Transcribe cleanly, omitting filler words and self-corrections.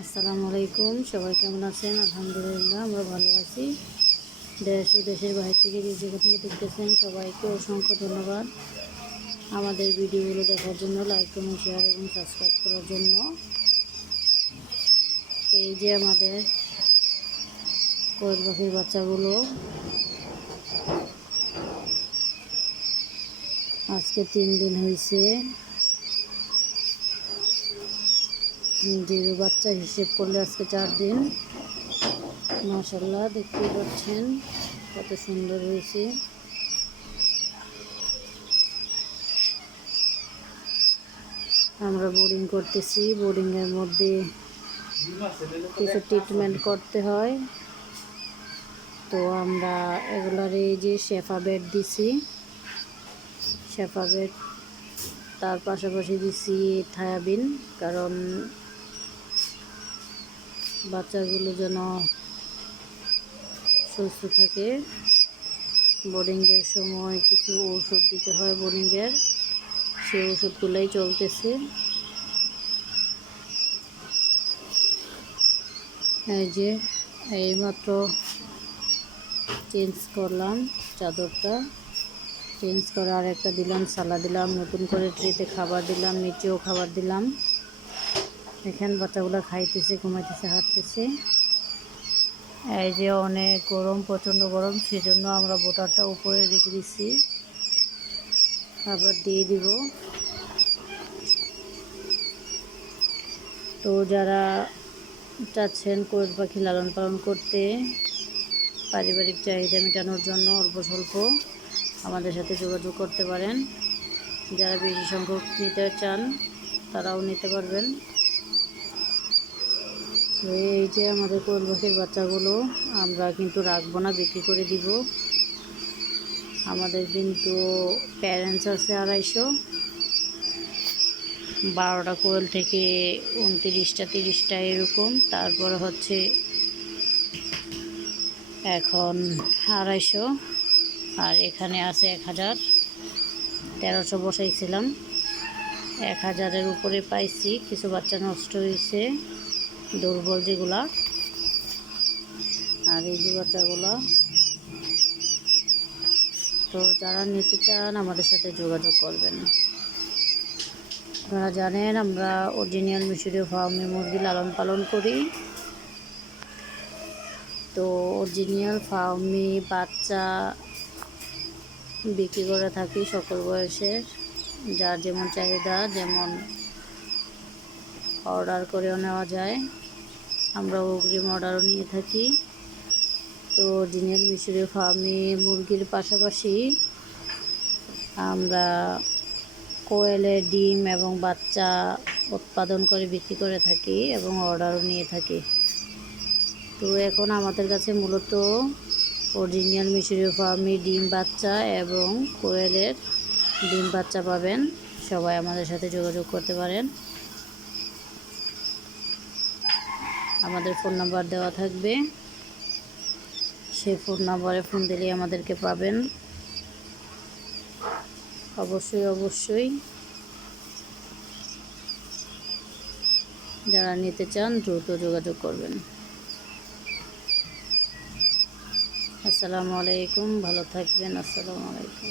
আসসালামু আলাইকুম। সবাই কেমন আছেন? আলহামদুলিল্লাহ আমরা ভালো আছি। দেশ ও দেশের বাইরে থেকে যে যেখান থেকে দেখতেছেন সবাইকে অসংখ্য ধন্যবাদ আমাদের ভিডিওগুলো দেখার জন্য, লাইক কমেন্ট শেয়ার এবং সাবস্ক্রাইব করার জন্য। এই যে আমাদের কোয়েল পাখির বাচ্চাগুলো আজকে 3 দিন হয়েছে। জিরো বাচ্চা হিসেব করলে আজকে 4 দিন। মাশাআল্লাহ, দেখতেই পাচ্ছেন কত সুন্দর হয়েছে। আমরা বোর্ডিং করতেছি। বোর্ডিংয়ের মধ্যে কিছু ট্রিটমেন্ট করতে হয়, তো আমরা এগুলার এই যে শেফা বেড দিছি, শেফা বেড, তার পাশাপাশি দিছি থায়াবিন, কারণ বাচ্চাগুলো যেন সুস্থ থাকে। বোর্ডিংয়ের সময় কিছু ওষুধ দিতে হয় বোর্ডিংয়ের, সেই ওষুধগুলোই চলতেছে। এই যে এইমাত্র চেঞ্জ করলাম চাদরটা, চেঞ্জ করে আর একটা দিলাম, সালা দিলাম, নতুন করে ট্রেতে খাবার দিলাম, নিচেও খাবার দিলাম। এখানে বাচ্চাগুলো খাইতেছে, ঘুমাইতেছে, হাঁটতেছে। এই যে অনেক গরম, প্রচণ্ড গরম, সেজন্য আমরা বোটারটা উপরে রেখে দিচ্ছি, আবার দিয়ে দিব। তো যারা চাচ্ছেন কোয়েল পাখি লালন পালন করতে, পারিবারিক চাহিদা মেটানোর জন্য অল্প স্বল্প আমাদের সাথে যোগাযোগ করতে পারেন। যারা বেশি সংখ্যক নিতে চান তারাও নিতে পারবেন। তো এই যে আমাদের কোয়েল পাখির বাচ্চাগুলো আমরা কিন্তু রাখবো না, বিক্রি করে দিব। আমাদের কিন্তু প্যারেন্টস আছে 250, 12টা কোয়েল থেকে 29টা 30টা এরকম। তারপরে হচ্ছে এখন 250, আর এখানে আছে 1000। 1300 বসাইছিলাম, 1000-এর উপরে পাইছি। কিছু বাচ্চা নষ্ট হয়েছে, দুর্বল যেগুলা। আর এই যে বাচ্চাগুলো, তো যারা নিতে চান আমাদের সাথে যোগাযোগ করবেন। আপনারা জানেন আমরা অরিজিনাল মিশরীয় ফার্মে মুরগি লালন পালন করি। তো অরিজিনাল ফার্মে বাচ্চা বিক্রি করে থাকি সকল বয়সের, যার যেমন চাহিদা, যেমন অর্ডার করেও নেওয়া যায়। আমরা অগ্রিম অর্ডারও নিয়ে থাকি। তো অরিজিনাল মিশরীয় ফার্মে মুরগির পাশাপাশি আমরা কোয়েলের ডিম এবং বাচ্চা উৎপাদন করে বিক্রি করে থাকি এবং অর্ডারও নিয়ে থাকি। তো এখন আমাদের কাছে মূলত অরিজিনাল মিশরীয় ফার্মে ডিম বাচ্চা এবং কোয়েলের ডিম বাচ্চা পাবেন। সবাই আমাদের সাথে যোগাযোগ করতে পারেন। আমাদের ফোন নাম্বার দেওয়া থাকবে, সেই ফোন নাম্বারে ফোন দিলেই আমাদেরকে পাবেন। অবশ্যই যারা নিতে চান দ্রুত যোগাযোগ করবেন। আসসালামু আলাইকুম, ভালো থাকবেন। আসসালামু আলাইকুম।